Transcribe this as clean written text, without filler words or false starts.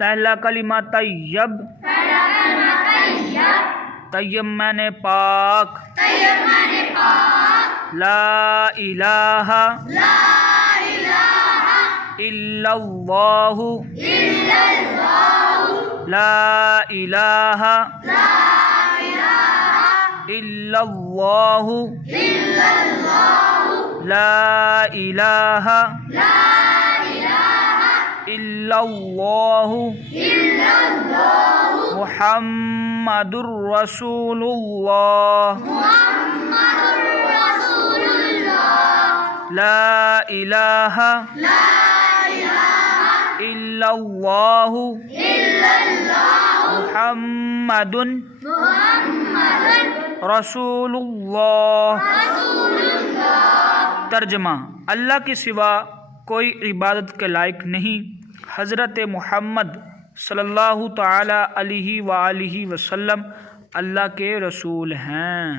پہلا کلمہ طیب، طیب معنی پاک، لا الہ الا اللہ، لا الہ الا اللہ، لا الہ الا اللہ، محمد الرسول اللہ، لا الہ الا اللہ، محمد رسول اللہ۔ ترجمہ: اللہ کے سوا کوئی عبادت کے لائق نہیں، حضرت محمد صلی اللہ تعالی علیہ وآلہ وسلم اللہ کے رسول ہیں۔